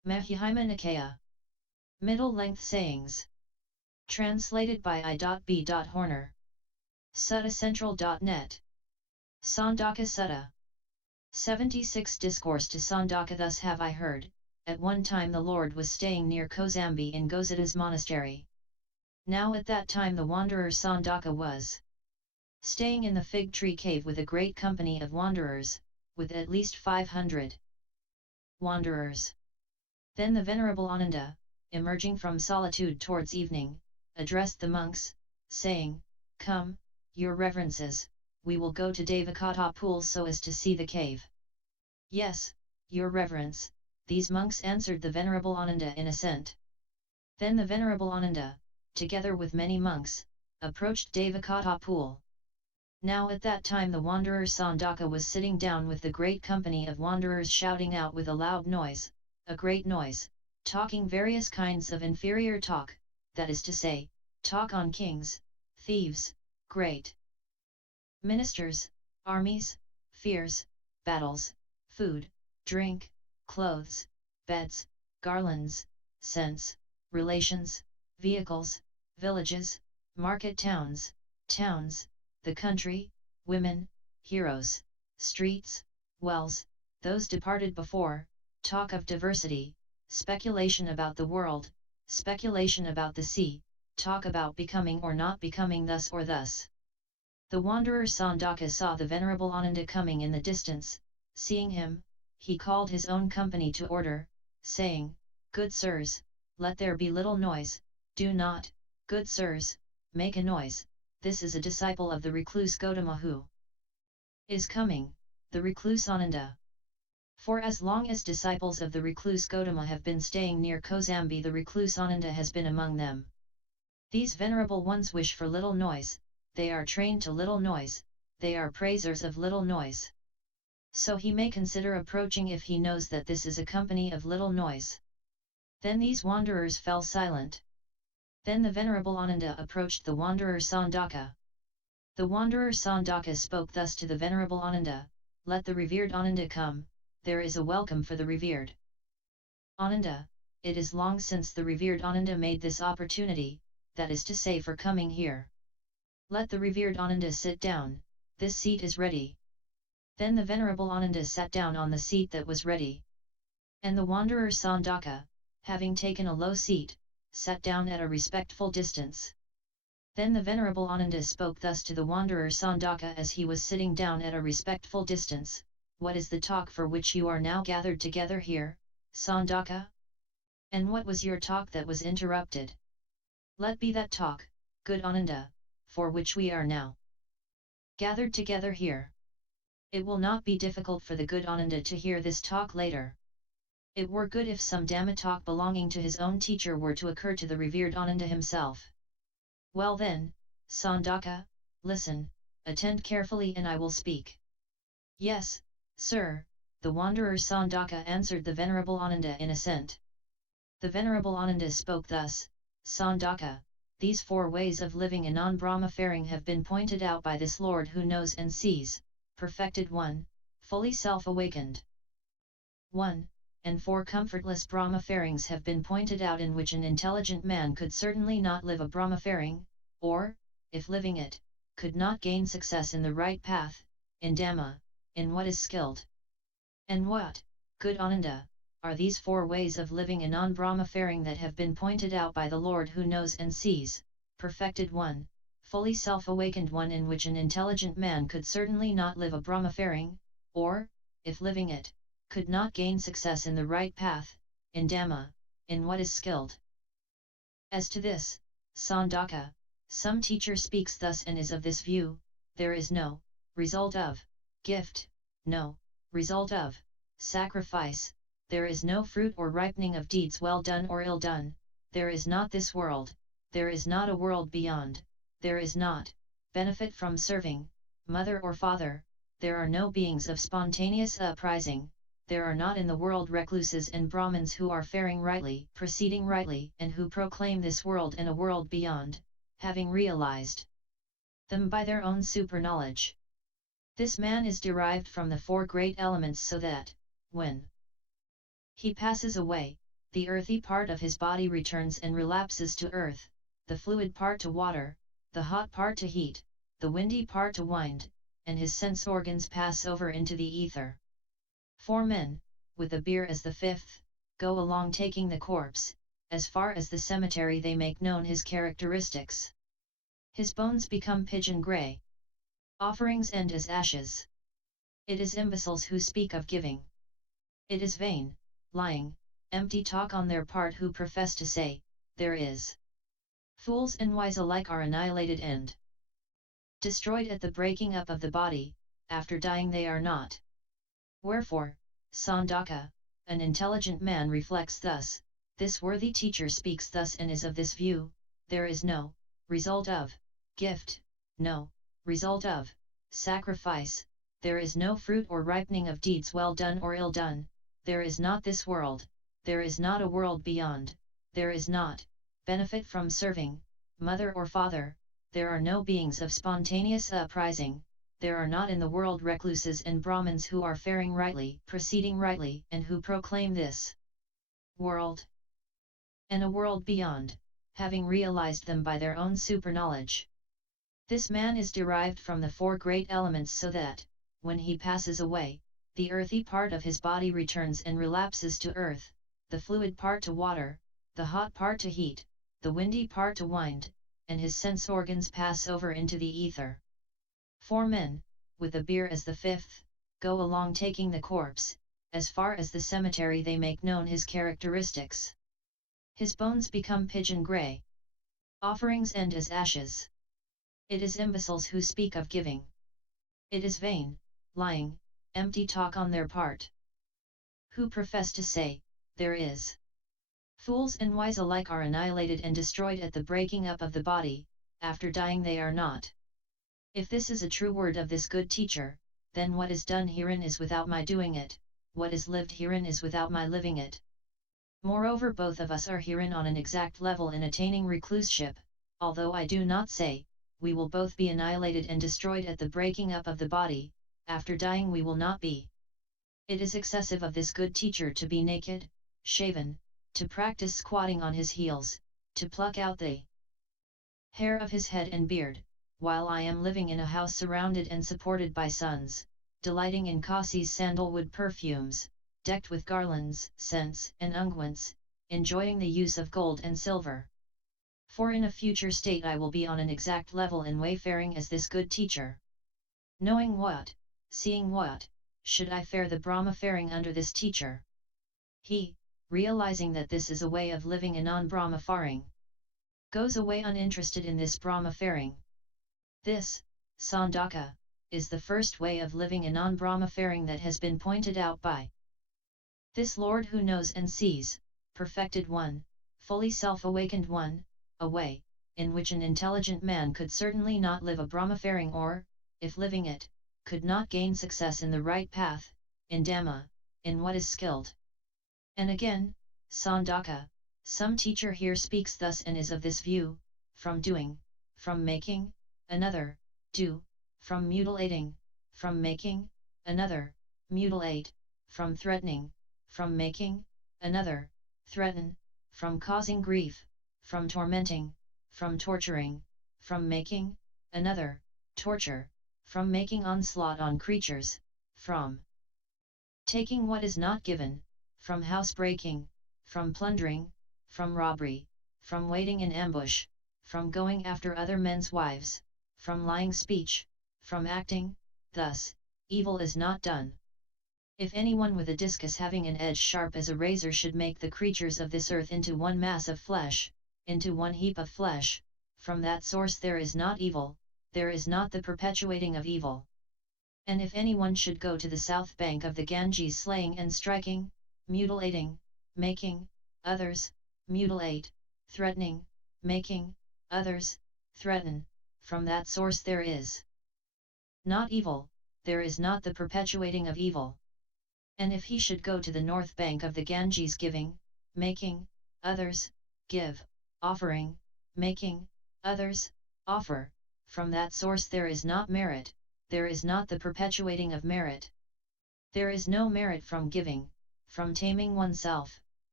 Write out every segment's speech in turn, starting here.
Majjhima Nikaya. Middle-length sayings. Translated by I.B.Horner. Suttacentral.net. Sandaka Sutta. 76 Discourse to Sandaka. Thus have I heard, at one time the Lord was staying near Kozambi in Gosita's monastery. Now at that time the wanderer Sandaka was staying in the fig tree cave with a great company of wanderers, with at least 500 wanderers. Then the venerable Ananda, emerging from solitude towards evening, addressed the monks, saying, "Come, your reverences, we will go to Devakata pool so as to see the cave." "Yes, your reverence," these monks answered the venerable Ananda in assent. Then the venerable Ananda, together with many monks, approached Devakata pool. Now at that time the wanderer Sandaka was sitting down with the great company of wanderers, shouting out with a loud noise, a great noise, talking various kinds of inferior talk, that is to say, talk on kings, thieves, great ministers, armies, fears, battles, food, drink, clothes, beds, garlands, scents, relations, vehicles, villages, market towns, the country, women, heroes, streets, wells, those departed before, talk of diversity, speculation about the world, speculation about the sea, talk about becoming or not becoming thus or thus. The wanderer Sandaka saw the venerable Ananda coming in the distance. Seeing him, he called his own company to order, saying, "Good sirs, let there be little noise, do not, good sirs, make a noise. This is a disciple of the recluse Gautama who is coming, the recluse Ananda." For as long as disciples of the recluse Gautama have been staying near Kozambi, the recluse Ananda has been among them. These venerable ones wish for little noise, they are trained to little noise, they are praisers of little noise. So he may consider approaching if he knows that this is a company of little noise. Then these wanderers fell silent. Then the venerable Ananda approached the wanderer Sandaka. The wanderer Sandaka spoke thus to the venerable Ananda, "Let the revered Ananda come, there is a welcome for the revered Ananda. It is long since the revered Ananda made this opportunity, that is to say for coming here. Let the revered Ananda sit down, this seat is ready." Then the venerable Ananda sat down on the seat that was ready. And the wanderer Sandaka, having taken a low seat, sat down at a respectful distance. Then the venerable Ananda spoke thus to the wanderer Sandaka as he was sitting down at a respectful distance, "What is the talk for which you are now gathered together here, Sandaka? And what was your talk that was interrupted? Let be that talk, good Ananda, for which we are now gathered together here. It will not be difficult for the good Ananda to hear this talk later. It were good if some Dhamma talk belonging to his own teacher were to occur to the revered Ananda himself. Well then, Sandaka, listen, attend carefully and I will speak." "Yes, sir," the wanderer Sandaka answered the venerable Ananda in assent. The venerable Ananda spoke thus, "Sandaka, these 4 ways of living a non-Brahma-faring have been pointed out by this Lord who knows and sees, perfected one, fully self-awakened. 1. And 4 comfortless Brahma-farings have been pointed out in which an intelligent man could certainly not live a Brahma-faring, or, if living it, could not gain success in the right path, in Dhamma, in what is skilled. And what, good Ananda, are these 4 ways of living a non-Brahma-faring that have been pointed out by the Lord who knows and sees, perfected one, fully self-awakened one in which an intelligent man could certainly not live a Brahma-faring, or, if living it, could not gain success in the right path, in Dhamma, in what is skilled?" As to this, Sandaka, some teacher speaks thus and is of this view: there is no result of gift, no result of sacrifice, there is no fruit or ripening of deeds well done or ill done, there is not this world, there is not a world beyond, there is not benefit from serving mother or father, there are no beings of spontaneous uprising, there are not in the world recluses and brahmans who are faring rightly, proceeding rightly, and who proclaim this world and a world beyond, having realized them by their own super-knowledge. This man is derived from the 4 great elements so that, when he passes away, the earthy part of his body returns and relapses to earth, the fluid part to water, the hot part to heat, the windy part to wind, and his sense organs pass over into the ether. 4 men, with a bier as the fifth, go along taking the corpse, as far as the cemetery they make known his characteristics. His bones become pigeon-grey. Offerings end as ashes. It is imbeciles who speak of giving. It is vain, lying, empty talk on their part who profess to say, there is. Fools and wise alike are annihilated and destroyed at the breaking up of the body, after dying they are not. Wherefore, Sandaka, an intelligent man reflects thus, this worthy teacher speaks thus and is of this view, there is no result of gift, no result of sacrifice, there is no fruit or ripening of deeds well done or ill done, there is not this world, there is not a world beyond, there is not benefit from serving mother or father, there are no beings of spontaneous uprising, there are not in the world recluses and brahmans who are faring rightly, proceeding rightly, and who proclaim this world and a world beyond, having realized them by their own superknowledge. This man is derived from the 4 great elements so that, when he passes away, the earthy part of his body returns and relapses to earth, the fluid part to water, the hot part to heat, the windy part to wind, and his sense organs pass over into the ether. 4 men, with a bier as the fifth, go along taking the corpse, as far as the cemetery they make known his characteristics. His bones become pigeon-grey. Offerings end as ashes. It is imbeciles who speak of giving. It is vain, lying, empty talk on their part, who profess to say, there is. Fools and wise alike are annihilated and destroyed at the breaking up of the body, after dying they are not. If this is a true word of this good teacher, then what is done herein is without my doing it, what is lived herein is without my living it. Moreover, both of us are herein on an exact level in attaining recluseship, although I do not say, we will both be annihilated and destroyed at the breaking up of the body, after dying we will not be. It is excessive of this good teacher to be naked, shaven, to practice squatting on his heels, to pluck out the hair of his head and beard, while I am living in a house surrounded and supported by sons, delighting in Kasi's sandalwood perfumes, decked with garlands, scents, and unguents, enjoying the use of gold and silver. For in a future state I will be on an exact level in wayfaring as this good teacher. Knowing what, seeing what, should I fare the Brahma-faring under this teacher? He, realizing that this is a way of living a non-Brahma-faring, goes away uninterested in this Brahma-faring. This, Sandaka, is the first way of living a non-Brahma-faring that has been pointed out by this Lord who knows and sees, perfected one, fully self-awakened one, a way, in which an intelligent man could certainly not live a Brahma-faring or, if living it, could not gain success in the right path, in Dhamma, in what is skilled. And again, Sandaka, some teacher here speaks thus and is of this view, from doing, from making, another, do, from mutilating, from making, another, mutilate, from threatening, from making, another, threaten, from causing grief, from tormenting, from torturing, from making, another, torture, from making onslaught on creatures, from taking what is not given, from housebreaking, from plundering, from robbery, from waiting in ambush, from going after other men's wives, from lying speech, from acting, thus, evil is not done. If anyone with a discus having an edge sharp as a razor should make the creatures of this earth into one mass of flesh, into one heap of flesh, from that source there is not evil, there is not the perpetuating of evil. And if anyone should go to the south bank of the Ganges slaying and striking, mutilating, making, others, mutilate, threatening, making, others, threaten, from that source there is not evil, there is not the perpetuating of evil. And if he should go to the north bank of the Ganges giving, making, others, give, offering, making, others, offer, from that source there is not merit, there is not the perpetuating of merit. There is no merit from giving, from taming oneself,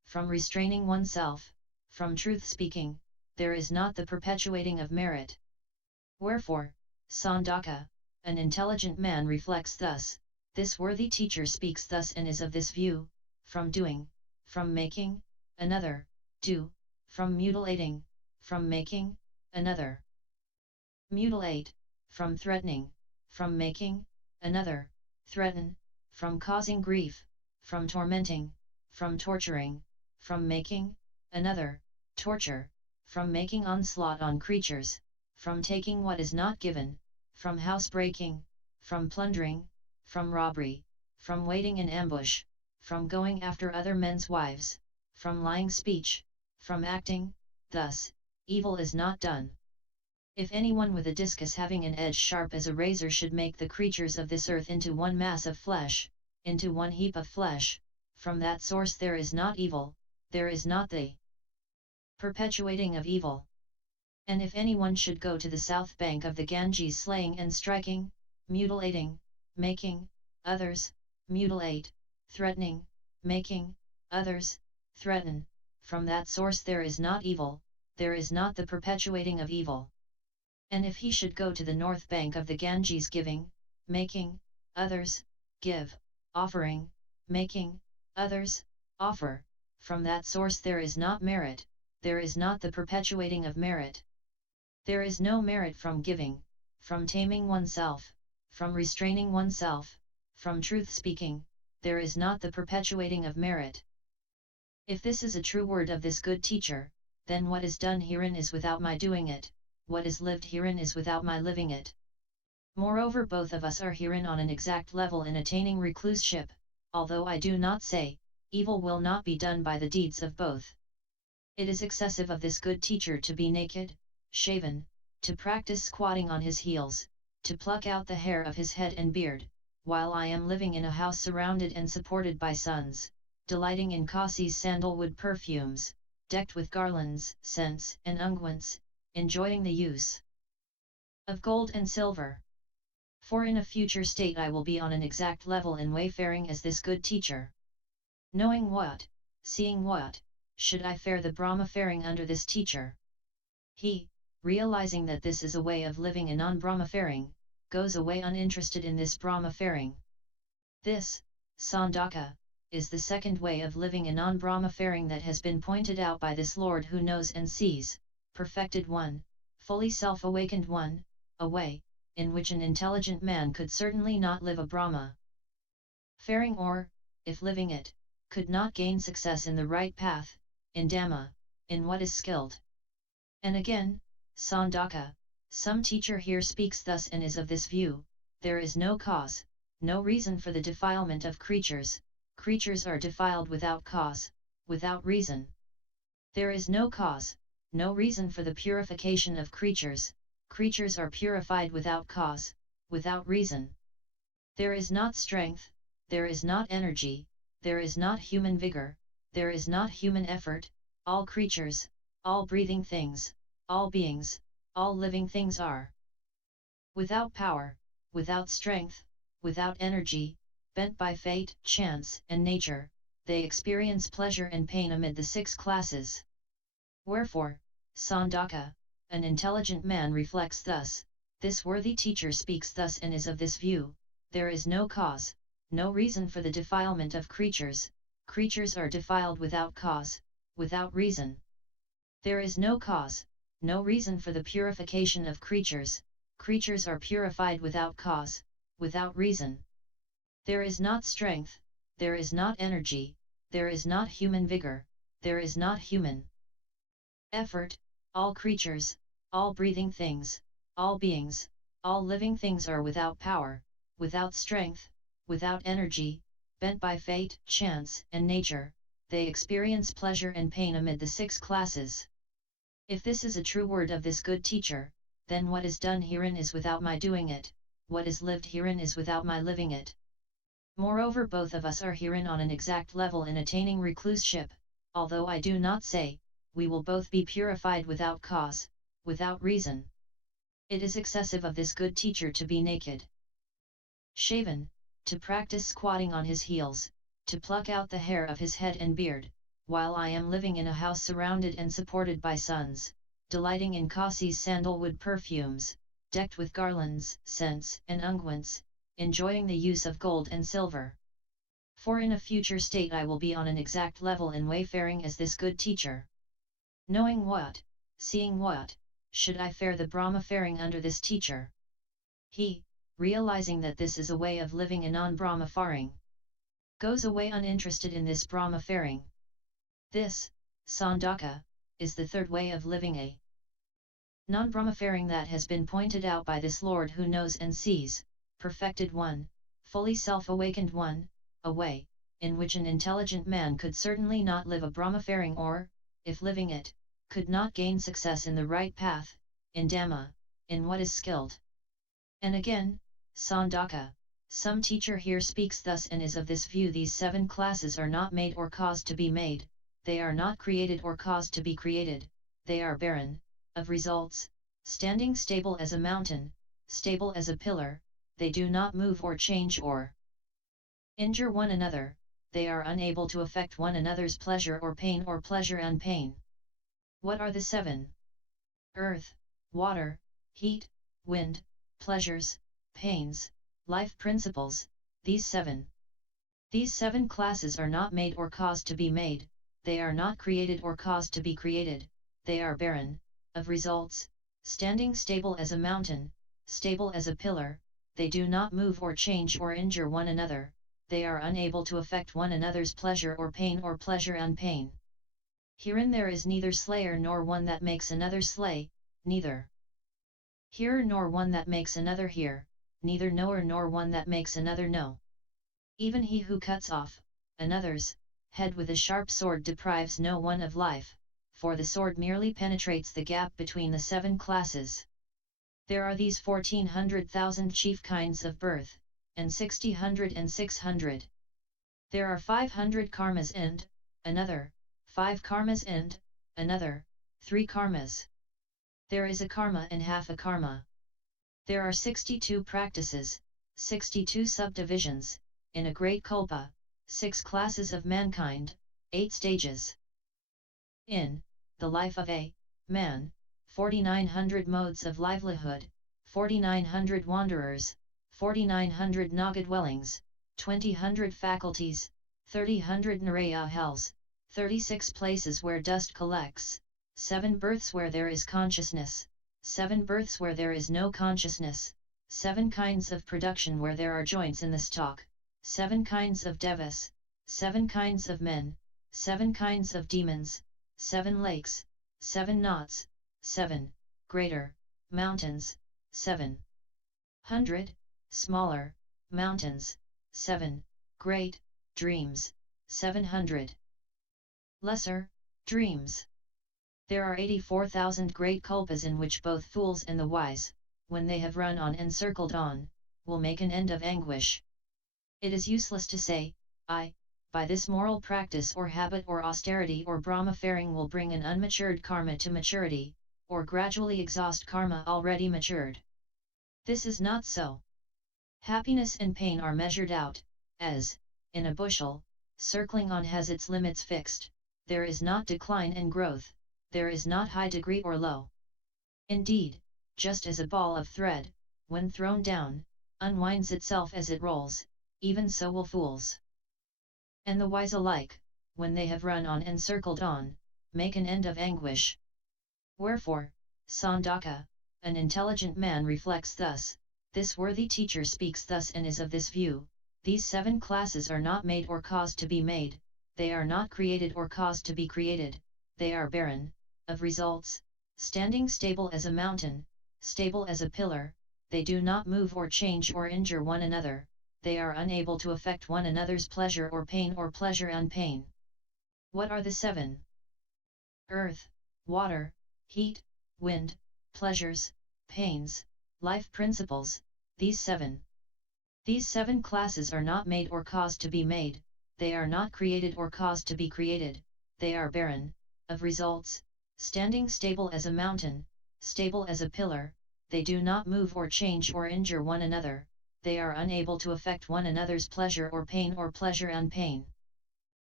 from restraining oneself, from truth-speaking, there is not the perpetuating of merit. Wherefore, Sandaka, an intelligent man reflects thus, this worthy teacher speaks thus and is of this view, from doing, from making, another, do, from mutilating, from making, another, mutilate, from threatening, from making, another, threaten, from causing grief, from tormenting, from torturing, from making, another, torture, from making onslaught on creatures, from taking what is not given, from housebreaking, from plundering, from robbery, from waiting in ambush, from going after other men's wives, from lying speech, from acting, thus, evil is not done. If anyone with a discus having an edge sharp as a razor should make the creatures of this earth into one mass of flesh, into one heap of flesh, from that source there is not evil, there is not the perpetuating of evil. And if anyone should go to the south bank of the Ganges slaying and striking, mutilating, making, others, mutilate, threatening, making, others, threaten, from that source there is not evil, there is not the perpetuating of evil. And if he should go to the north bank of the Ganges giving, making, others, give, offering, making, others, offer, from that source there is not merit, there is not the perpetuating of merit. There is no merit from giving, from taming oneself, from restraining oneself, from truth-speaking, there is not the perpetuating of merit. If this is a true word of this good teacher, then what is done herein is without my doing it, what is lived herein is without my living it. Moreover, both of us are herein on an exact level in attaining recluseship, although I do not say, evil will not be done by the deeds of both. It is excessive of this good teacher to be naked, shaven, to practice squatting on his heels, to pluck out the hair of his head and beard, while I am living in a house surrounded and supported by sons, delighting in Kasi's sandalwood perfumes, decked with garlands, scents, and unguents, enjoying the use of gold and silver. For in a future state I will be on an exact level in wayfaring as this good teacher. Knowing what, seeing what, should I fare the Brahma-faring under this teacher? He, realizing that this is a way of living a non-Brahma-faring, goes away uninterested in this Brahma-faring. This, Sandaka, is the second way of living a non-Brahma-faring that has been pointed out by this Lord who knows and sees, perfected one, fully self-awakened one, a way, in which an intelligent man could certainly not live a Brahma-faring or, if living it, could not gain success in the right path, in Dhamma, in what is skilled. And again, Sandaka, some teacher here speaks thus and is of this view, there is no cause, no reason for the defilement of creatures, creatures are defiled without cause, without reason. There is no cause, no reason for the purification of creatures, creatures are purified without cause, without reason. There is not strength, there is not energy, there is not human vigor, there is not human effort, all creatures, all breathing things, all beings, all living things are without power, without strength, without energy, bent by fate, chance, and nature, they experience pleasure and pain amid the 6 classes. Wherefore, Sandaka, an intelligent man reflects thus, this worthy teacher speaks thus and is of this view, there is no cause, no reason for the defilement of creatures, creatures are defiled without cause, without reason. There is no cause, no reason for the purification of creatures, creatures are purified without cause, without reason. There is not strength, there is not energy, there is not human vigor, there is not human effort, all creatures, all breathing things, all beings, all living things are without power, without strength, without energy, bent by fate, chance, and nature, they experience pleasure and pain amid the 6 classes. If this is a true word of this good teacher, then what is done herein is without my doing it, what is lived herein is without my living it. Moreover, both of us are herein on an exact level in attaining recluseship, although I do not say, we will both be purified without cause, without reason. It is excessive of this good teacher to be naked, shaven, to practice squatting on his heels, to pluck out the hair of his head and beard, while I am living in a house surrounded and supported by sons, delighting in Kasi's sandalwood perfumes, decked with garlands, scents, and unguents, enjoying the use of gold and silver. For in a future state I will be on an exact level in wayfaring as this good teacher. Knowing what, seeing what, should I fare the Brahma-faring under this teacher? He, realizing that this is a way of living a non-Brahma-faring, goes away uninterested in this Brahma-faring. This, Sandaka, is the third way of living a non-Brahma-faring that has been pointed out by this Lord who knows and sees, perfected one, fully self-awakened one, a way, in which an intelligent man could certainly not live a Brahma-faring or, if living it, could not gain success in the right path, in Dhamma, in what is skilled. And again, Sandaka, some teacher here speaks thus and is of this view: these 7 classes are not made or caused to be made, they are not created or caused to be created, they are barren, of results, standing stable as a mountain, stable as a pillar, they do not move or change or injure one another, they are unable to affect one another's pleasure or pain or pleasure and pain. What are the 7? Earth, water, heat, wind, pleasures, pains, life principles, these 7. These 7 classes are not made or caused to be made, they are not created or caused to be created, they are barren, of results, standing stable as a mountain, stable as a pillar, they do not move or change or injure one another, they are unable to affect one another's pleasure or pain or pleasure and pain. Herein there is neither slayer nor one that makes another slay, neither hearer nor one that makes another hear, neither knower nor one that makes another know. Even he who cuts off another's head with a sharp sword deprives no one of life, for the sword merely penetrates the gap between the 7 classes. There are these 1400,000 chief kinds of birth, and 60,000 and 600. There are 500 karmas and another, 5 karmas and another, 3 karmas. There is a karma and half a karma. There are 62 practices, 62 subdivisions, in a great kalpa, 6 classes of mankind, 8 stages. In the life of a man, 4,900 modes of livelihood, 4,900 wanderers, 4,900 naga dwellings, 2,000 faculties, 3,000 naraya hells, 36 places where dust collects, 7 births where there is consciousness, 7 births where there is no consciousness, 7 kinds of production where there are joints in the stalk, 7 kinds of devas, 7 kinds of men, 7 kinds of demons, 7 lakes, 7 knots, 7 greater mountains, 700 smaller mountains, 7 great dreams, 700 lesser dreams. There are 84,000 great kalpas in which both fools and the wise, when they have run on and circled on, will make an end of anguish. It is useless to say, by this moral practice or habit or austerity or Brahma-faring will bring an unmatured karma to maturity, or gradually exhaust karma already matured. This is not so. Happiness and pain are measured out, as, in a bushel, circling on has its limits fixed, there is not decline and growth, there is not high degree or low. Indeed, just as a ball of thread, when thrown down, unwinds itself as it rolls, even so will fools and the wise alike, when they have run on and circled on, make an end of anguish. Wherefore, Sandaka, an intelligent man reflects thus, this worthy teacher speaks thus and is of this view, these 7 classes are not made or caused to be made, they are not created or caused to be created, they are barren, of results, standing stable as a mountain, stable as a pillar, they do not move or change or injure one another, they are unable to affect one another's pleasure or pain or pleasure and pain. What are the 7? Earth, water, heat, wind, pleasures, pains, life principles, these 7. These 7 classes are not made or caused to be made, they are not created or caused to be created, they are barren, of results, standing stable as a mountain, stable as a pillar, they do not move or change or injure one another, they are unable to affect one another's pleasure or pain or pleasure and pain.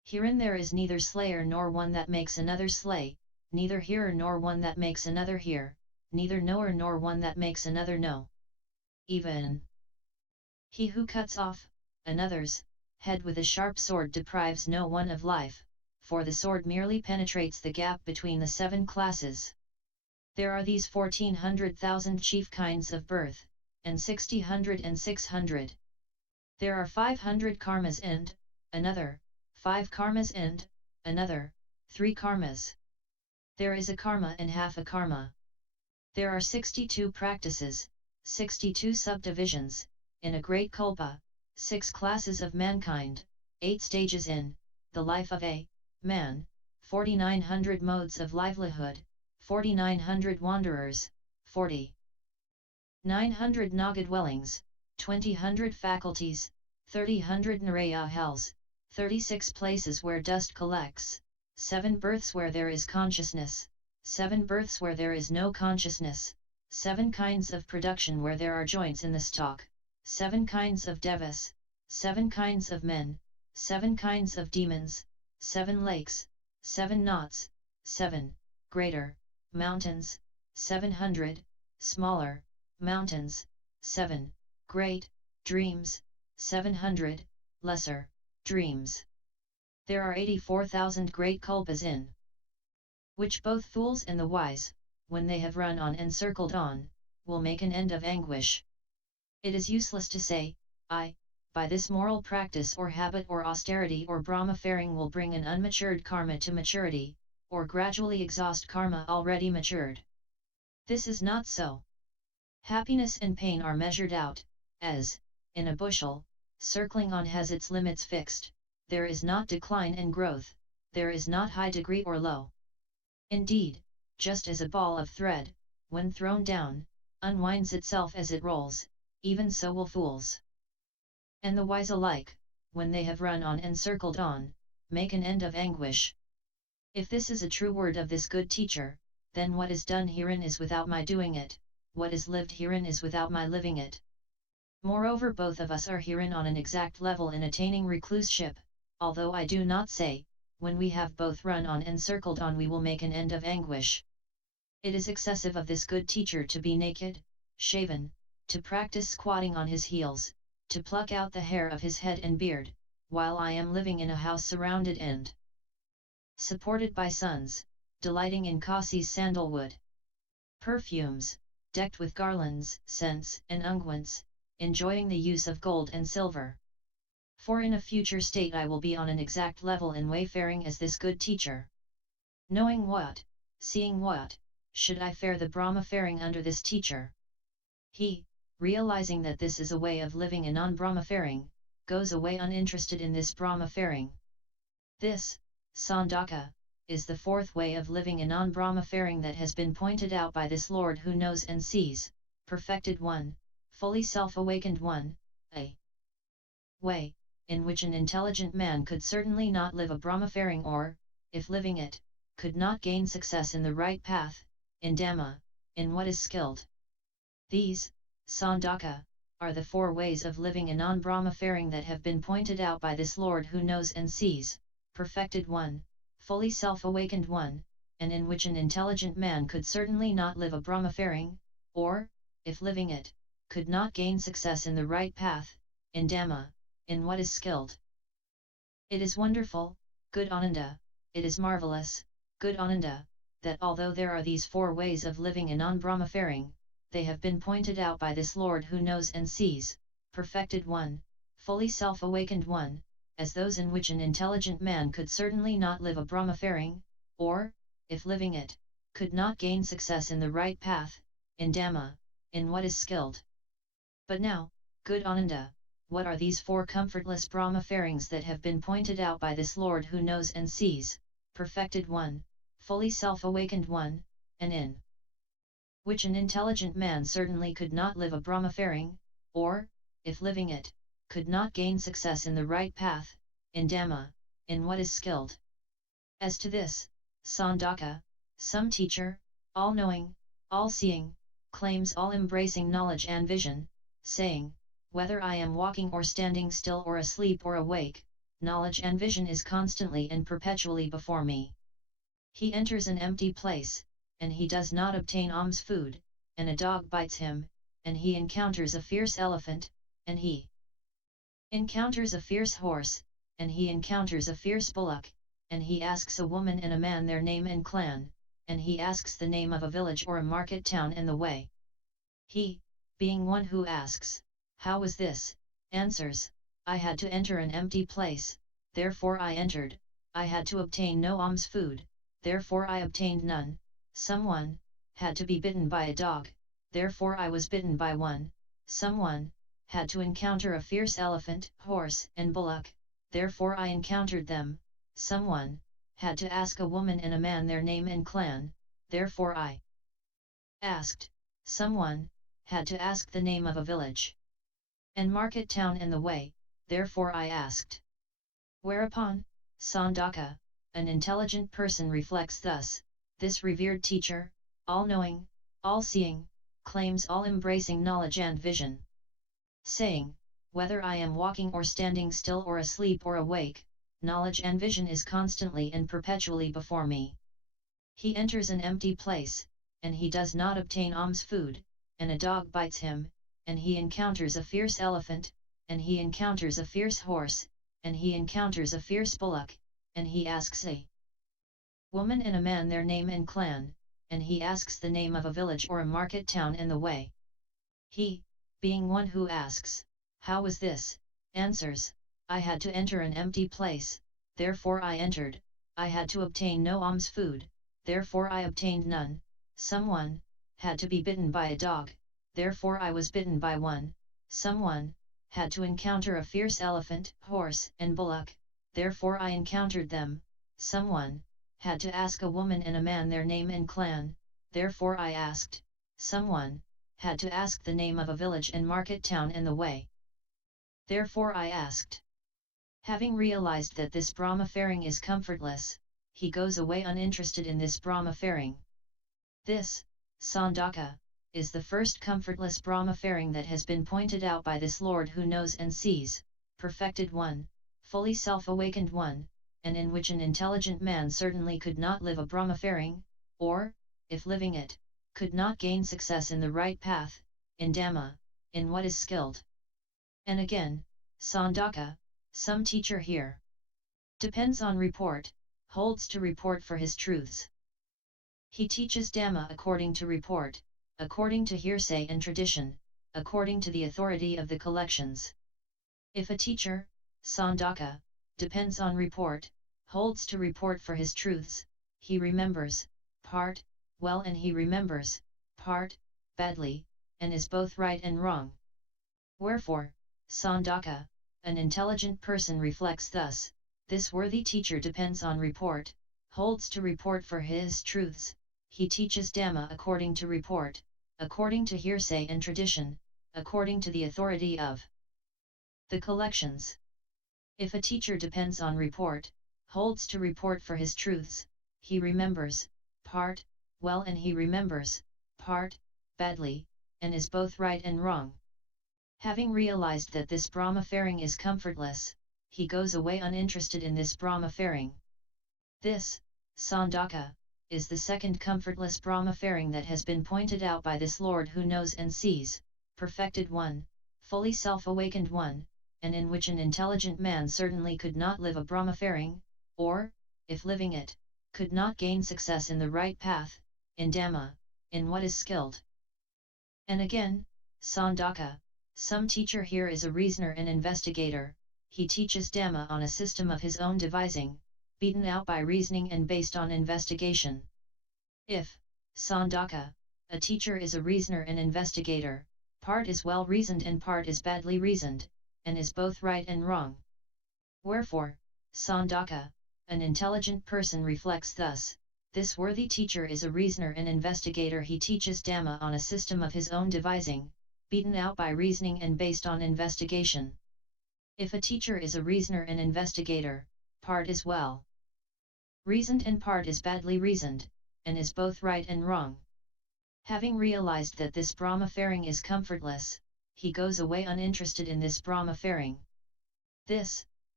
Herein there is neither slayer nor one that makes another slay, neither hearer nor one that makes another hear, neither knower nor one that makes another know. Even he who cuts off another's head with a sharp sword deprives no one of life, for the sword merely penetrates the gap between the 7 classes. There are these 1400,000 chief kinds of birth, and 60,000 and 600. There are 500 karmas and another, 5 karmas and another, 3 karmas. There is a karma and half a karma. There are 62 practices, 62 subdivisions, in a great kalpa, 6 classes of mankind, 8 stages in the life of a man, 4,900 modes of livelihood, 4,900 wanderers, 4,900 naga dwellings, 2,000 faculties, 3,000 naraya hells, 36 places where dust collects, 7 births where there is consciousness, 7 births where there is no consciousness, 7 kinds of production where there are joints in the stalk, 7 kinds of devas, 7 kinds of men, 7 kinds of demons, 7 lakes, 7 knots, 7 greater mountains, 700 smaller mountains, 7 great dreams, 700 lesser dreams. There are 84,000 great kalpas in which both fools and the wise, when they have run on and circled on, will make an end of anguish. It is useless to say, by this moral practice or habit or austerity or Brahma-faring will bring an unmatured karma to maturity, or gradually exhaust karma already matured. This is not so. Happiness and pain are measured out, as, in a bushel, circling on has its limits fixed, there is not decline and growth, there is not high degree or low. Indeed, just as a ball of thread, when thrown down, unwinds itself as it rolls, even so will fools and the wise alike, when they have run on and circled on, make an end of anguish. If this is a true word of this good teacher, then what is done herein is without my doing it, what is lived herein is without my living it. Moreover, both of us are herein on an exact level in attaining recluseship, although I do not say, when we have both run on and circled on we will make an end of anguish. It is excessive of this good teacher to be naked, shaven, to practice squatting on his heels, to pluck out the hair of his head and beard, while I am living in a house surrounded and supported by sons, delighting in Kasi's sandalwood perfumes, decked with garlands, scents, and unguents, enjoying the use of gold and silver. For in a future state I will be on an exact level in wayfaring as this good teacher. Knowing what, seeing what, should I fare the Brahma-faring under this teacher? He, realizing that this is a way of living a non-Brahma-faring, goes away uninterested in this Brahma-faring. This, Sandaka, is the 4th way of living a non-Brahma-faring that has been pointed out by this Lord who knows and sees, perfected one, fully self-awakened one, a way, in which an intelligent man could certainly not live a Brahma-faring or, if living it, could not gain success in the right path, in Dhamma, in what is skilled. These, Sandaka, are the 4 ways of living a non-Brahma-faring that have been pointed out by this Lord who knows and sees, perfected one, fully self-awakened one, and in which an intelligent man could certainly not live a Brahma-faring, or, if living it, could not gain success in the right path, in Dhamma, in what is skilled. It is wonderful, good Ananda, it is marvelous, good Ananda, that although there are these 4 ways of living a non-Brahma-faring, they have been pointed out by this Lord who knows and sees, perfected one, fully self-awakened one, as those in which an intelligent man could certainly not live a Brahma-faring, or, if living it, could not gain success in the right path, in Dhamma, in what is skilled. But now, good Ananda, what are these 4 comfortless Brahma-farings that have been pointed out by this Lord who knows and sees, perfected one, fully self-awakened one, and in which an intelligent man certainly could not live a Brahma-faring, or, if living it, could not gain success in the right path, in Dhamma, in what is skilled. As to this, Sandaka, some teacher, all-knowing, all-seeing, claims all-embracing knowledge and vision, saying, whether I am walking or standing still or asleep or awake, knowledge and vision is constantly and perpetually before me. He enters an empty place, and he does not obtain alms food, and a dog bites him, and he encounters a fierce elephant, and he encounters a fierce horse, and he encounters a fierce bullock, and he asks a woman and a man their name and clan, and he asks the name of a village or a market town and the way. He, being one who asks, "How was this?" answers, "I had to enter an empty place, therefore I entered, I had to obtain no alms food, therefore I obtained none, someone had to be bitten by a dog, therefore I was bitten by one, someone had to encounter a fierce elephant, horse, and bullock, therefore I encountered them, someone had to ask a woman and a man their name and clan, therefore I asked, someone had to ask the name of a village and market town and the way, therefore I asked." Whereupon, Sandaka, an intelligent person reflects thus: this revered teacher, all-knowing, all-seeing, claims all-embracing knowledge and vision. Saying, whether I am walking or standing still or asleep or awake, knowledge and vision is constantly and perpetually before me. He enters an empty place, and he does not obtain alms food, and a dog bites him, and he encounters a fierce elephant, and he encounters a fierce horse, and he encounters a fierce bullock, and he asks a woman and a man their name and clan, and he asks the name of a village or a market town and the way. He, being one who asks, "How was this?" answers, "I had to enter an empty place, therefore I entered, I had to obtain no alms food, therefore I obtained none, someone had to be bitten by a dog, therefore I was bitten by one, someone had to encounter a fierce elephant, horse, and bullock, therefore I encountered them, someone had to ask a woman and a man their name and clan, therefore I asked, someone had to ask the name of a village and market town and the way. Therefore I asked." Having realized that this Brahma-faring is comfortless, he goes away uninterested in this Brahma-faring. This, Sandaka, is the first comfortless Brahma-faring that has been pointed out by this Lord who knows and sees, perfected one, fully self-awakened one, and in which an intelligent man certainly could not live a Brahma-faring, or, if living it, could not gain success in the right path, in Dhamma, in what is skilled. And again, Sandaka, some teacher here depends on report, holds to report for his truths. He teaches Dhamma according to report, according to hearsay and tradition, according to the authority of the collections. If a teacher, Sandaka, depends on report, holds to report for his truths, he remembers, part, well, and he remembers, part, badly, and is both right and wrong. Wherefore, Sandaka, an intelligent person reflects thus: this worthy teacher depends on report, holds to report for his truths, he teaches Dhamma according to report, according to hearsay and tradition, according to the authority of the collections. If a teacher depends on report, holds to report for his truths, he remembers, part, well, and he remembers, part, badly, and is both right and wrong. Having realized that this Brahma-faring is comfortless, he goes away uninterested in this Brahma-faring. This, Sandaka, is the second comfortless Brahma-faring that has been pointed out by this Lord who knows and sees, perfected one, fully self-awakened one, and in which an intelligent man certainly could not live a Brahma-faring, or, if living it, could not gain success in the right path, in Dhamma, in what is skilled. And again, Sandaka, some teacher here is a reasoner and investigator, he teaches Dhamma on a system of his own devising, beaten out by reasoning and based on investigation. If, Sandaka, a teacher is a reasoner and investigator, part is well reasoned and part is badly reasoned, and is both right and wrong. Wherefore, Sandaka, an intelligent person reflects thus: this worthy teacher is a reasoner and investigator, he teaches Dhamma on a system of his own devising, beaten out by reasoning and based on investigation. If a teacher is a reasoner and investigator, part is well reasoned and part is badly reasoned, and is both right and wrong. Having realized that this Brahma-faring is comfortless, he goes away uninterested in this Brahma-faring. This,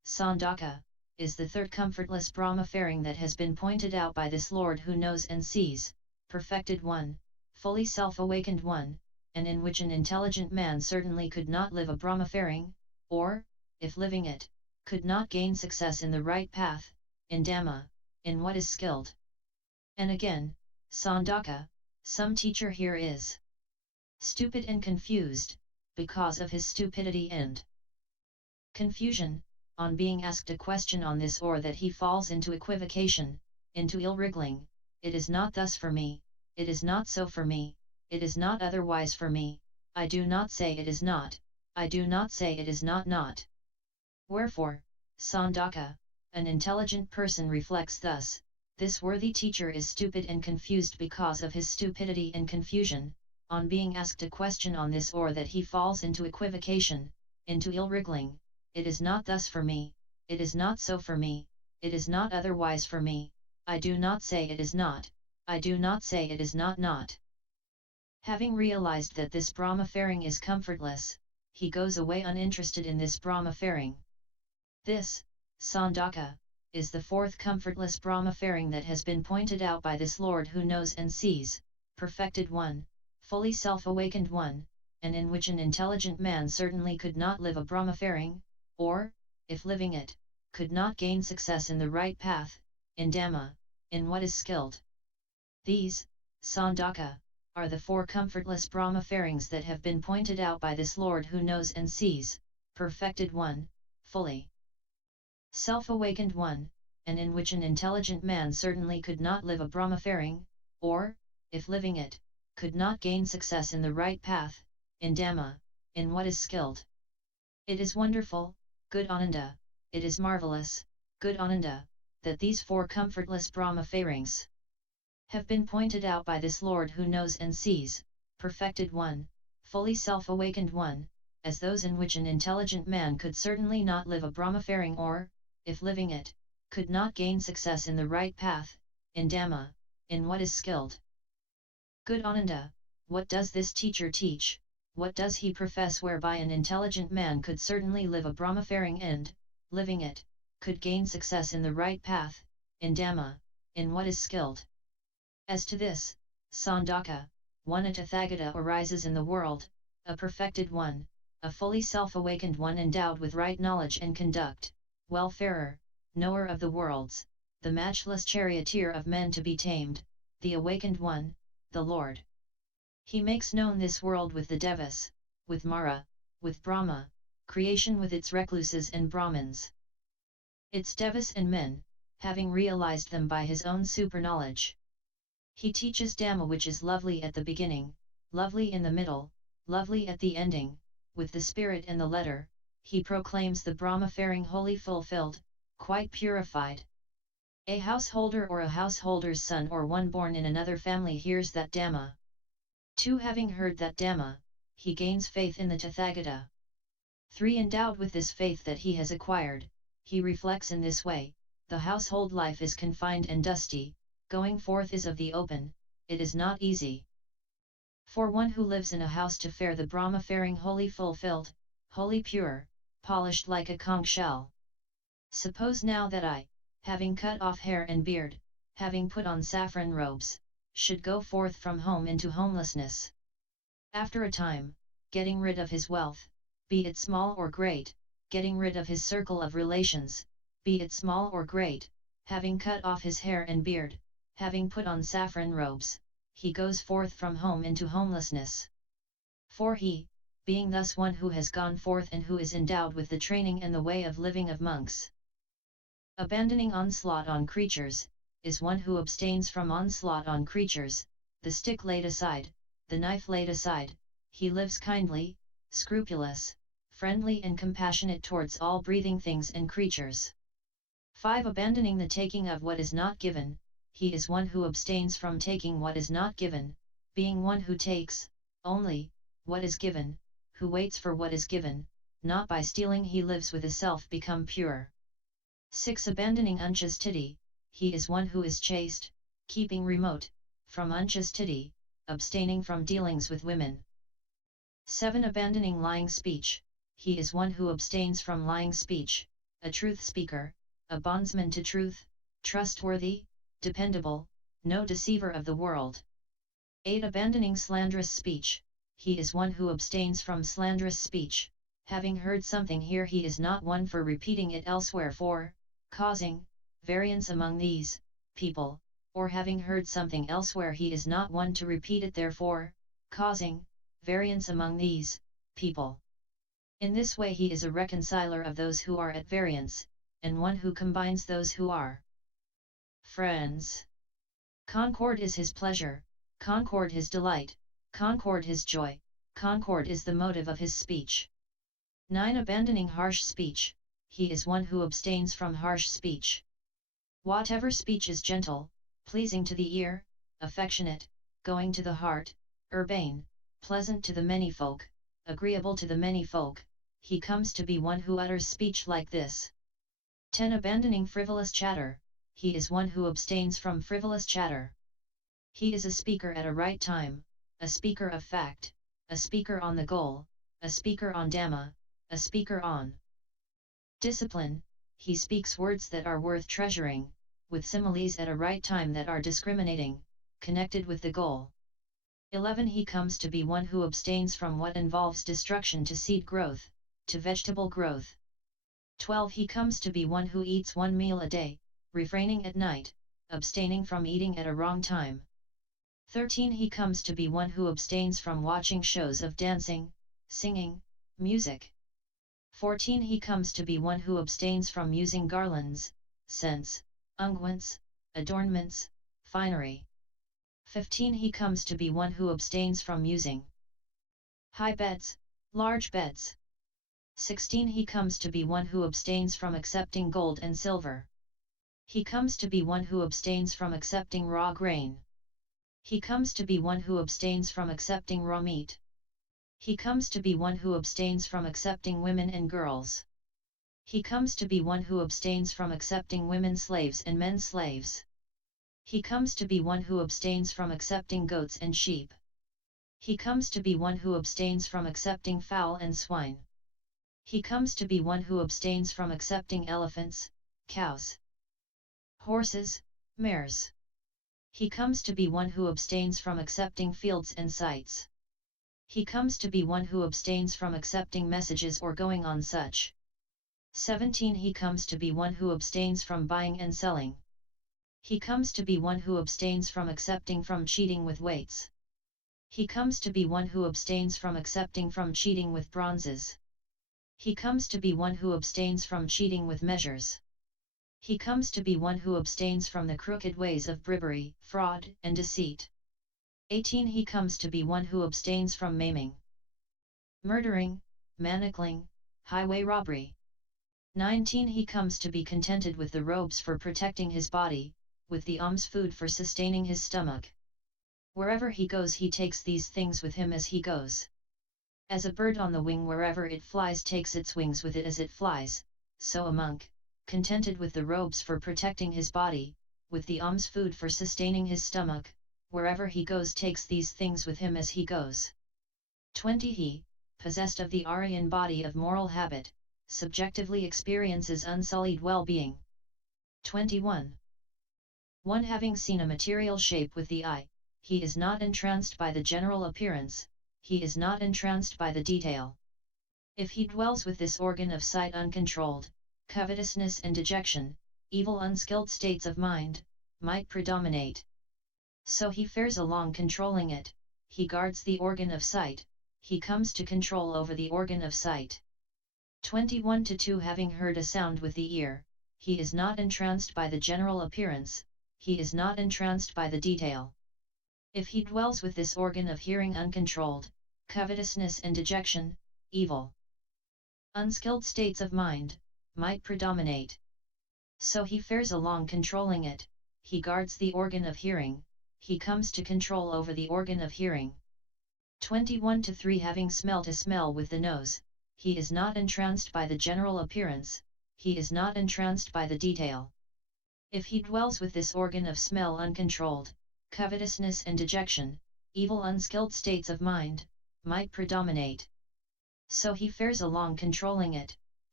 Sandaka, is the third comfortless Brahma-faring that has been pointed out by this Lord who knows and sees, perfected one, fully self-awakened one, and in which an intelligent man certainly could not live a Brahma-faring, or, if living it, could not gain success in the right path, in Dhamma, in what is skilled. And again, Sandaka, some teacher here is stupid and confused, because of his stupidity and confusion, on being asked a question on this or that he falls into equivocation, into ill-wriggling, it is not thus for me, it is not so for me, it is not otherwise for me, I do not say it is not, I do not say it is not. Wherefore, Sandaka, an intelligent person reflects thus, this worthy teacher is stupid and confused because of his stupidity and confusion, on being asked a question on this or that he falls into equivocation, into ill-wriggling, it is not thus for me, it is not so for me, it is not otherwise for me, I do not say it is not, I do not say it is not. Having realized that this Brahma-faring is comfortless, he goes away uninterested in this Brahma-faring. This, Sandaka, is the fourth comfortless Brahma-faring that has been pointed out by this Lord who knows and sees, perfected one, fully self-awakened one, and in which an intelligent man certainly could not live a Brahma-faring, or, if living it, could not gain success in the right path, in Dhamma, in what is skilled. These, Sandaka, are the four comfortless Brahma-farings that have been pointed out by this Lord who knows and sees, perfected one, fully self-awakened one, and in which an intelligent man certainly could not live a Brahma-faring, or, if living it, could not gain success in the right path, in Dhamma, in what is skilled. It is wonderful, good Ananda, it is marvelous, good Ananda, that these four comfortless Brahma-farings have been pointed out by this Lord who knows and sees, perfected one, fully self-awakened one, as those in which an intelligent man could certainly not live a Brahma-faring or, if living it, could not gain success in the right path, in Dhamma, in what is skilled. Good Ananda, what does this teacher teach, what does he profess whereby an intelligent man could certainly live a Brahma-faring and, living it, could gain success in the right path, in Dhamma, in what is skilled? As to this, Sandaka, one a Tathagata arises in the world, a perfected one, a fully self-awakened one endowed with right knowledge and conduct, welfarer, knower of the worlds, the matchless charioteer of men to be tamed, the awakened one, the Lord. He makes known this world with the Devas, with Mara, with Brahma, creation with its recluses and brahmans. Its Devas and men, having realized them by his own super-knowledge. He teaches Dhamma which is lovely at the beginning, lovely in the middle, lovely at the ending, with the spirit and the letter, he proclaims the Brahma-faring wholly fulfilled, quite purified. A householder or a householder's son or one born in another family hears that Dhamma. 2. Having heard that Dhamma, he gains faith in the Tathagata. 3. Endowed with this faith that he has acquired, he reflects in this way, the household life is confined and dusty, going forth is of the open, it is not easy. For one who lives in a house to fare the Brahma-faring wholly fulfilled, wholly pure, polished like a conch shell. Suppose now that I, having cut off hair and beard, having put on saffron robes, should go forth from home into homelessness. After a time, getting rid of his wealth, be it small or great, getting rid of his circle of relations, be it small or great, having cut off his hair and beard, having put on saffron robes, he goes forth from home into homelessness. For he, being thus one who has gone forth and who is endowed with the training and the way of living of monks, abandoning onslaught on creatures, is one who abstains from onslaught on creatures, the stick laid aside, the knife laid aside, he lives kindly, scrupulous, friendly and compassionate towards all breathing things and creatures. 5. Abandoning the taking of what is not given, he is one who abstains from taking what is not given, being one who takes, only, what is given, who waits for what is given, not by stealing he lives with a self become pure. 6. Abandoning unchastity, he is one who is chaste, keeping remote, from unchastity, abstaining from dealings with women. 7. Abandoning lying speech, he is one who abstains from lying speech, a truth speaker, a bondsman to truth, trustworthy, dependable, no deceiver of the world. 8. Abandoning slanderous speech, he is one who abstains from slanderous speech, having heard something here he is not one for repeating it elsewhere for, causing, variance among these, people, or having heard something elsewhere he is not one to repeat it therefore, causing, variance among these, people. In this way he is a reconciler of those who are at variance, and one who combines those who are friends. Concord is his pleasure, concord his delight, concord his joy, concord is the motive of his speech. 9. Abandoning harsh speech, he is one who abstains from harsh speech. Whatever speech is gentle, pleasing to the ear, affectionate, going to the heart, urbane, pleasant to the many folk, agreeable to the many folk, he comes to be one who utters speech like this. 10. Abandoning frivolous chatter, he is one who abstains from frivolous chatter. He is a speaker at a right time, a speaker of fact, a speaker on the goal, a speaker on Dhamma, a speaker on discipline, he speaks words that are worth treasuring, with similes at a right time that are discriminating, connected with the goal. 11. He comes to be one who abstains from what involves destruction to seed growth, to vegetable growth. 12. He comes to be one who eats one meal a day, refraining at night, abstaining from eating at a wrong time. 13. He comes to be one who abstains from watching shows of dancing, singing, music. 14. He comes to be one who abstains from using garlands, scents, unguents, adornments, finery. 15. He comes to be one who abstains from using high beds, large beds. 16. He comes to be one who abstains from accepting gold and silver. He comes to be one who abstains from accepting raw grain. He comes to be one who abstains from accepting raw meat. He comes to be one who abstains from accepting women and girls. He comes to be one who abstains from accepting women slaves and men slaves. He comes to be one who abstains from accepting goats and sheep. He comes to be one who abstains from accepting fowl and swine. He comes to be one who abstains from accepting elephants, cows, horses, mares. He comes to be one who abstains from accepting fields and sites. He comes to be one who abstains from accepting messages or going on such. 17. He comes to be one who abstains from buying and selling. He comes to be one who abstains from accepting from cheating with weights. He comes to be one who abstains from accepting from cheating with bronzes. He comes to be one who abstains from cheating with measures. He comes to be one who abstains from the crooked ways of bribery, fraud, and deceit. 18. He comes to be one who abstains from maiming, murdering, manacling, highway robbery. 19. He comes to be contented with the robes for protecting his body, with the alms food for sustaining his stomach. Wherever he goes he takes these things with him as he goes. As a bird on the wing wherever it flies takes its wings with it as it flies, so a monk, contented with the robes for protecting his body, with the alms food for sustaining his stomach, wherever he goes takes these things with him as he goes. 20. He, possessed of the Aryan body of moral habit, subjectively experiences unsullied well-being. 21. 1. Having seen a material shape with the eye, he is not entranced by the general appearance, he is not entranced by the detail. If he dwells with this organ of sight uncontrolled, covetousness and dejection, evil unskilled states of mind, might predominate. So he fares along controlling it, he guards the organ of sight, he comes to control over the organ of sight. 21. 2. Having heard a sound with the ear, he is not entranced by the general appearance, he is not entranced by the detail. If he dwells with this organ of hearing uncontrolled, covetousness and dejection, evil unskilled states of mind, might predominate. So he fares along controlling it, he guards the organ of hearing, he comes to control over the organ of hearing. 21. 3. Having smelt a smell with the nose, he is not entranced by the general appearance, he is not entranced by the detail. If he dwells with this organ of smell uncontrolled, covetousness and dejection, evil unskilled states of mind, might predominate. So he fares along controlling it,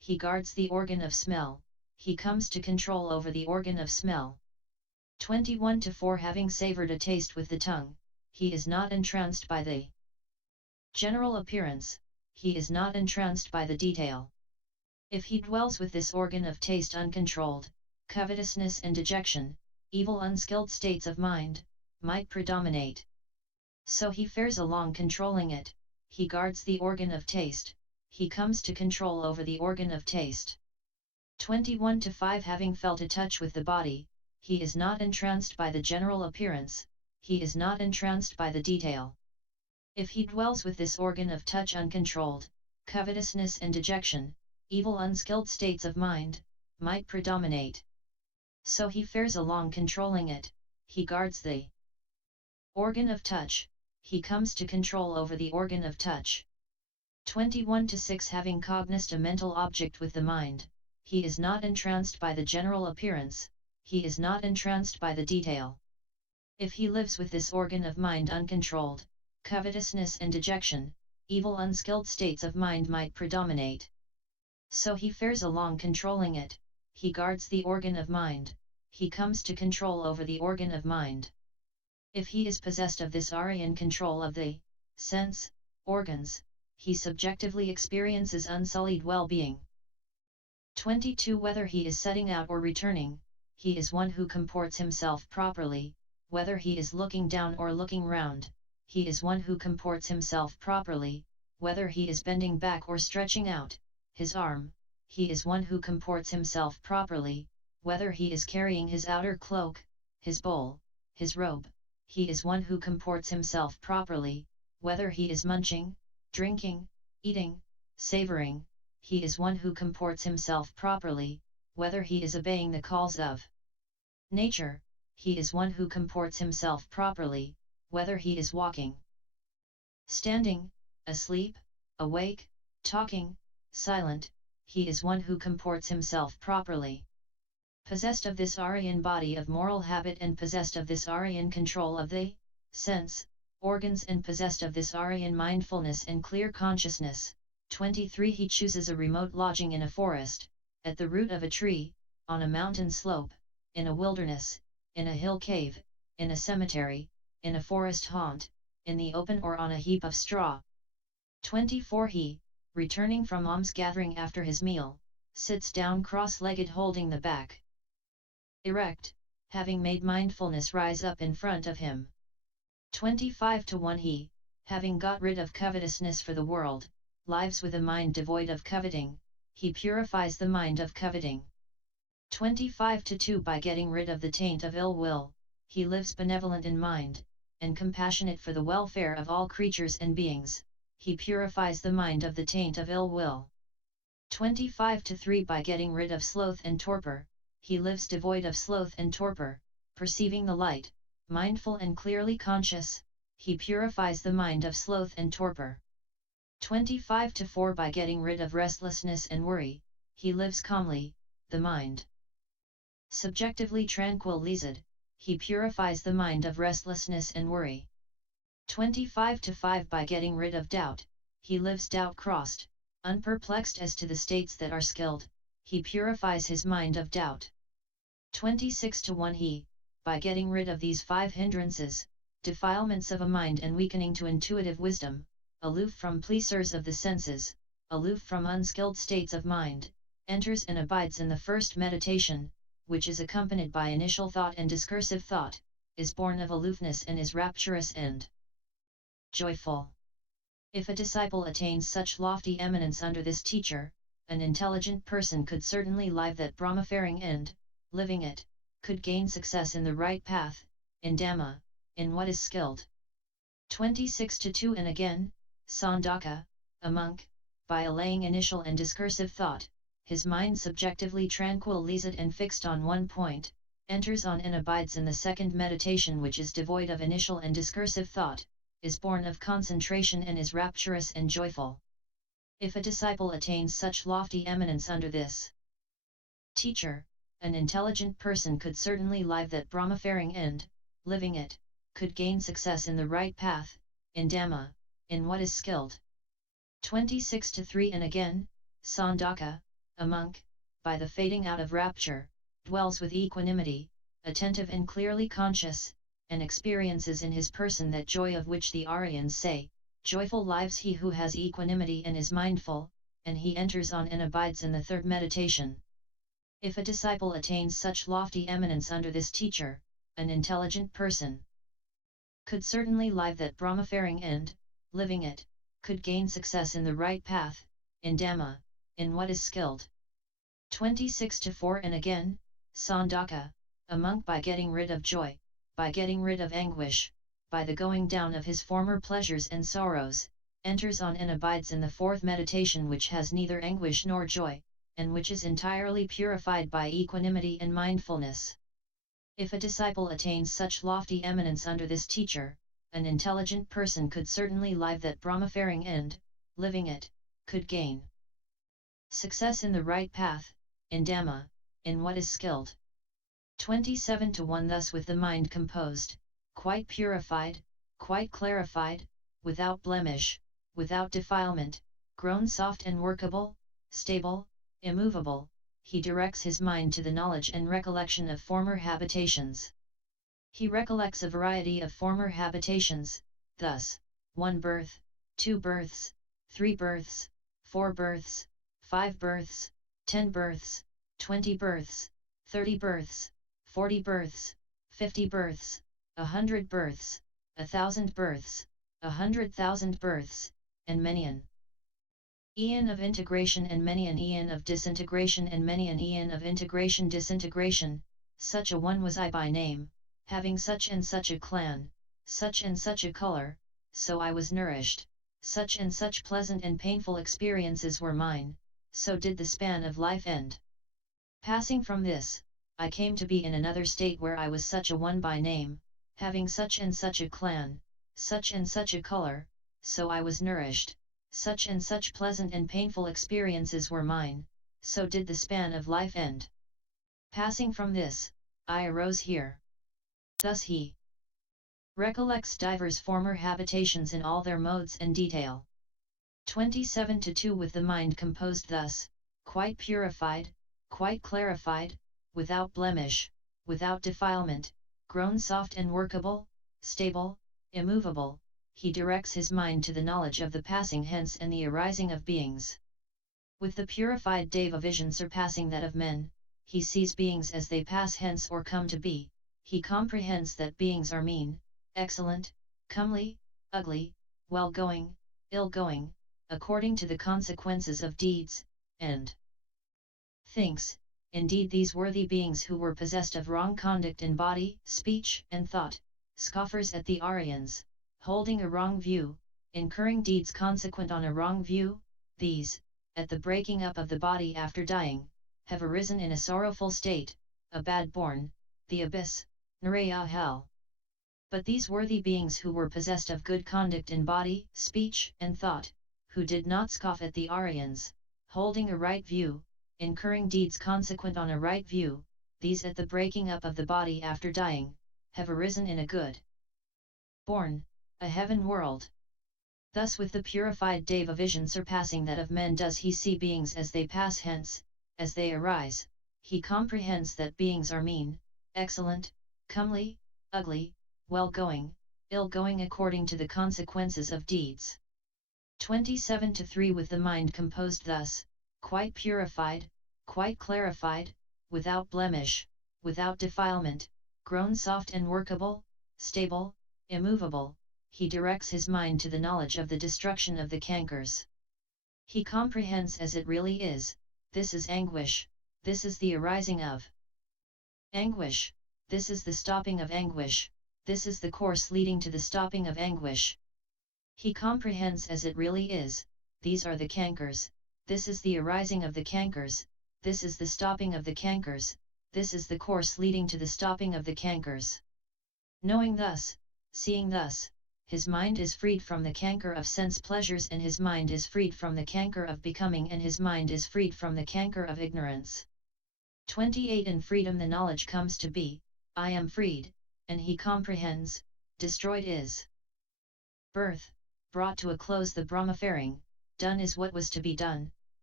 he guards the organ of smell, he comes to control over the organ of smell. 21-4 Having savored a taste with the tongue, he is not entranced by the general appearance, he is not entranced by the detail. If he dwells with this organ of taste uncontrolled, covetousness and dejection, evil unskilled states of mind, might predominate. So he fares along controlling it, he guards the organ of taste, he comes to control over the organ of taste. 21-5 Having felt a touch with the body, he is not entranced by the general appearance, he is not entranced by the detail. If he dwells with this organ of touch uncontrolled, covetousness and dejection, evil unskilled states of mind, might predominate. So he fares along controlling it, he guards the organ of touch, he comes to control over the organ of touch. 21-6 Having cognized a mental object with the mind, he is not entranced by the general appearance, he is not entranced by the detail. If he lives with this organ of mind uncontrolled, covetousness and dejection, evil unskilled states of mind might predominate. So he fares along controlling it, he guards the organ of mind, he comes to control over the organ of mind. If he is possessed of this Aryan control of the sense organs, he subjectively experiences unsullied well-being. 22 Whether he is setting out or returning, he is one who comports himself properly, whether he is looking down or looking round, he is one who comports himself properly, whether he is bending back or stretching out his arm, he is one who comports himself properly, whether he is carrying his outer cloak, his bowl, his robe, he is one who comports himself properly, whether he is munching, drinking, eating, savoring, he is one who comports himself properly, whether he is obeying the calls of nature, he is one who comports himself properly, whether he is walking, standing, asleep, awake, talking, silent, he is one who comports himself properly. Possessed of this Aryan body of moral habit and possessed of this Aryan control of the sense organs and possessed of this Aryan mindfulness and clear consciousness. 23 He chooses a remote lodging in a forest, at the root of a tree, on a mountain slope, in a wilderness, in a hill cave, in a cemetery, in a forest haunt, in the open or on a heap of straw. 24 He, returning from alms gathering after his meal, sits down cross-legged holding the back erect, having made mindfulness rise up in front of him. 25-1 He, having got rid of covetousness for the world, lives with a mind devoid of coveting, he purifies the mind of coveting. 25-2 By getting rid of the taint of ill will, he lives benevolent in mind, and compassionate for the welfare of all creatures and beings, he purifies the mind of the taint of ill will. 25-3 By getting rid of sloth and torpor, he lives devoid of sloth and torpor, perceiving the light, mindful and clearly conscious, he purifies the mind of sloth and torpor. 25-4 By getting rid of restlessness and worry, he lives calmly, the mind subjectively tranquilized, he purifies the mind of restlessness and worry. 25-5 By getting rid of doubt, he lives doubt-crossed, unperplexed as to the states that are skilled, he purifies his mind of doubt. 26-1 He, by getting rid of these 5 hindrances, defilements of a mind and weakening to intuitive wisdom, aloof from pleasers of the senses, aloof from unskilled states of mind, enters and abides in the first meditation, which is accompanied by initial thought and discursive thought, is born of aloofness and is rapturous and joyful. If a disciple attains such lofty eminence under this teacher, an intelligent person could certainly live that Brahma-faring and, living it, could gain success in the right path, in Dhamma, in what is skilled. 26-2 And again, Sandaka, a monk, by allaying initial and discursive thought, his mind subjectively tranquilized and fixed on one point, enters on and abides in the second meditation which is devoid of initial and discursive thought, is born of concentration and is rapturous and joyful. If a disciple attains such lofty eminence under this teacher, an intelligent person could certainly live that Brahma-faring and, living it, could gain success in the right path, in Dhamma, in what is skilled. 26-3 And again, Sandaka, a monk, by the fading out of rapture, dwells with equanimity, attentive and clearly conscious, and experiences in his person that joy of which the Aryans say, joyful lives he who has equanimity and is mindful, and he enters on and abides in the third meditation. If a disciple attains such lofty eminence under this teacher, an intelligent person could certainly live that Brahma-faring and, living it, could gain success in the right path, in Dhamma, in what is skilled. 26-4 And again, Sandaka, a monk by getting rid of joy, by getting rid of anguish, by the going down of his former pleasures and sorrows, enters on and abides in the fourth meditation which has neither anguish nor joy, and which is entirely purified by equanimity and mindfulness. If a disciple attains such lofty eminence under this teacher, an intelligent person could certainly live that Brahma-faring and, living it, could gain success in the right path, in Dhamma, in what is skilled. 27-1 Thus with the mind composed, quite purified, quite clarified, without blemish, without defilement, grown soft and workable, stable, immovable, he directs his mind to the knowledge and recollection of former habitations. He recollects a variety of former habitations, thus, 1 birth, 2 births, 3 births, 4 births, 5 births, 10 births, 20 births, 30 births, 40 births, 50 births, 100 births, 1,000 births, 100,000 births, and many an eon of integration and many an eon of disintegration and many an eon of integration disintegration. Such a one was I by name, having such and such a clan, such and such a color, so I was nourished, such and such pleasant and painful experiences were mine, so did the span of life end. Passing from this, I came to be in another state where I was such a one by name, having such and such a clan, such and such a color, so I was nourished, such and such pleasant and painful experiences were mine, so did the span of life end. Passing from this, I arose here. Thus he recollects divers former habitations in all their modes and detail. 27-2 With the mind composed thus, quite purified, quite clarified, without blemish, without defilement, grown soft and workable, stable, immovable, he directs his mind to the knowledge of the passing hence and the arising of beings. With the purified Deva vision surpassing that of men, he sees beings as they pass hence or come to be, he comprehends that beings are mean, excellent, comely, ugly, well-going, ill-going, according to the consequences of deeds, and thinks, indeed these worthy beings who were possessed of wrong conduct in body, speech, and thought, scoffers at the Aryans, holding a wrong view, incurring deeds consequent on a wrong view, these, at the breaking up of the body after dying, have arisen in a sorrowful state, a bad born, the abyss, Naraya hell. But these worthy beings who were possessed of good conduct in body, speech, and thought, who did not scoff at the Aryans, holding a right view, incurring deeds consequent on a right view, these at the breaking up of the body after dying, have arisen in a good born, a heaven world. Thus with the purified Deva vision surpassing that of men does he see beings as they pass hence, as they arise, he comprehends that beings are mean, excellent, comely, ugly, well-going, ill-going according to the consequences of deeds. 27-3 With the mind composed thus, quite purified, quite clarified, without blemish, without defilement, grown soft and workable, stable, immovable, he directs his mind to the knowledge of the destruction of the cankers. He comprehends as it really is, this is anguish, this is the arising of anguish, this is the stopping of anguish, this is the course leading to the stopping of anguish. He comprehends as it really is, these are the cankers, this is the arising of the cankers, this is the stopping of the cankers, this is the course leading to the stopping of the cankers. Knowing thus, seeing thus, his mind is freed from the canker of sense pleasures and his mind is freed from the canker of becoming and his mind is freed from the canker of ignorance. 28 In freedom the knowledge comes to be, I am freed, and he comprehends, destroyed is birth, brought to a close the Brahma-faring, done is what was to be done,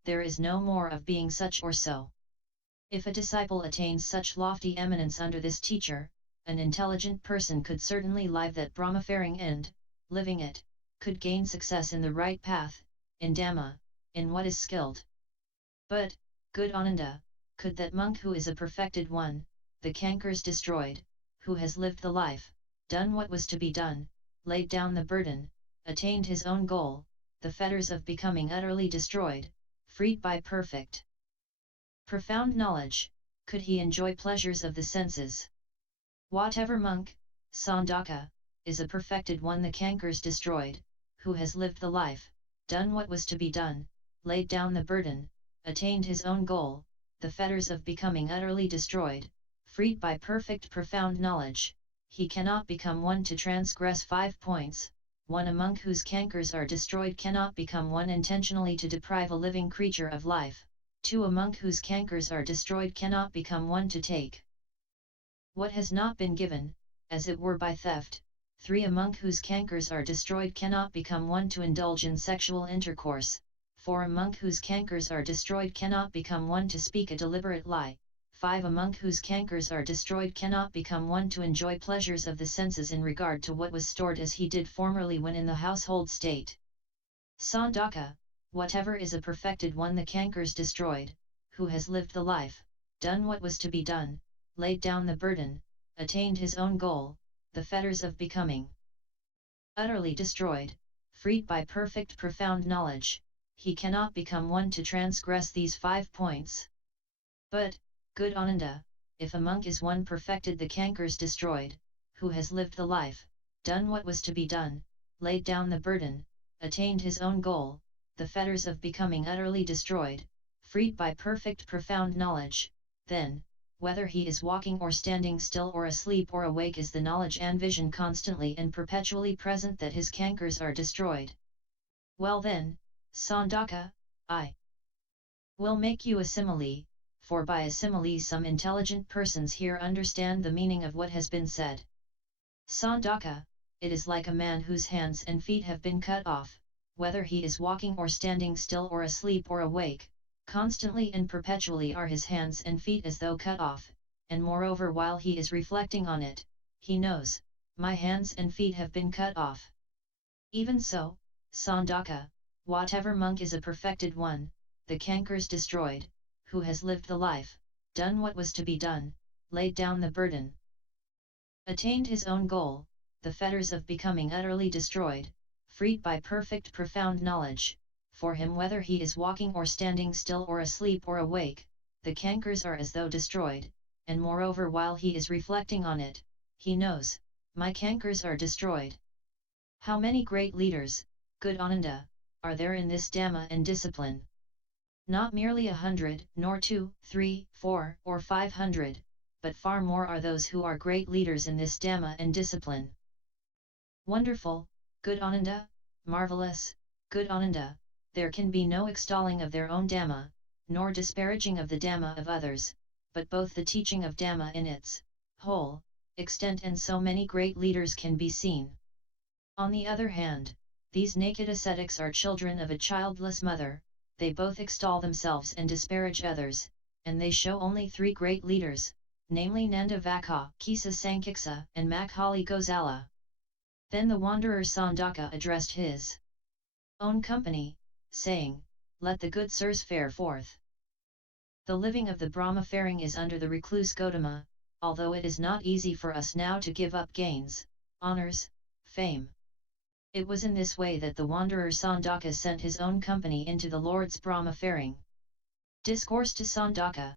there is no more of being such or so. If a disciple attains such lofty eminence under this teacher, an intelligent person could certainly live that Brahma-faring and, living it, could gain success in the right path, in Dhamma, in what is skilled. But, good Ananda, could that monk who is a perfected one, the cankers destroyed, who has lived the life, done what was to be done, laid down the burden, attained his own goal, the fetters of becoming utterly destroyed, freed by perfect, profound knowledge, could he enjoy pleasures of the senses? Whatever monk, Sandaka, is a perfected one the cankers destroyed, who has lived the life, done what was to be done, laid down the burden, attained his own goal, the fetters of becoming utterly destroyed, freed by perfect profound knowledge, he cannot become one to transgress 5 points. 1. A monk whose cankers are destroyed cannot become one intentionally to deprive a living creature of life. 2. A monk whose cankers are destroyed cannot become one to take what has not been given, as it were by theft. 3. A monk whose cankers are destroyed cannot become one to indulge in sexual intercourse. 4. A monk whose cankers are destroyed cannot become one to speak a deliberate lie. 5. A monk whose cankers are destroyed cannot become one to enjoy pleasures of the senses in regard to what was stored as he did formerly when in the household state. Sandaka, whatever is a perfected one the cankers destroyed, who has lived the life, done what was to be done, laid down the burden, attained his own goal, the fetters of becoming utterly destroyed, freed by perfect profound knowledge, he cannot become one to transgress these 5 points. But, good Ananda, if a monk is one perfected the cankers destroyed, who has lived the life, done what was to be done, laid down the burden, attained his own goal, the fetters of becoming utterly destroyed, freed by perfect profound knowledge, then, whether he is walking or standing still or asleep or awake is the knowledge and vision constantly and perpetually present that his cankers are destroyed. Well then, Sandaka, I will make you a simile, for by a simile some intelligent persons here understand the meaning of what has been said. Sandaka, it is like a man whose hands and feet have been cut off, whether he is walking or standing still or asleep or awake, constantly and perpetually are his hands and feet as though cut off, and moreover while he is reflecting on it, he knows, my hands and feet have been cut off. Even so, Sandaka, whatever monk is a perfected one, the cankers destroyed, who has lived the life, done what was to be done, laid down the burden, attained his own goal, the fetters of becoming utterly destroyed, freed by perfect profound knowledge, for him whether he is walking or standing still or asleep or awake, the cankers are as though destroyed, and moreover while he is reflecting on it, he knows, my cankers are destroyed. How many great leaders, good Ananda, are there in this Dhamma and discipline? Not merely 100, nor 2, 3, 4, or 500, but far more are those who are great leaders in this Dhamma and discipline. Wonderful, good Ananda, marvelous, good Ananda, there can be no extolling of their own Dhamma, nor disparaging of the Dhamma of others, but both the teaching of Dhamma in its whole extent and so many great leaders can be seen. On the other hand, these naked ascetics are children of a childless mother, they both extol themselves and disparage others, and they show only 3 great leaders, namely Nanda Vakha, Kisa Sankiksa, and Makhali Gozala. Then the wanderer Sandaka addressed his own company, saying, let the good sirs fare forth. The living of the Brahma-faring is under the recluse Gautama, although it is not easy for us now to give up gains, honors, fame. It was in this way that the wanderer Sandaka sent his own company into the Lord's Brahma-faring. Discourse to Sandaka.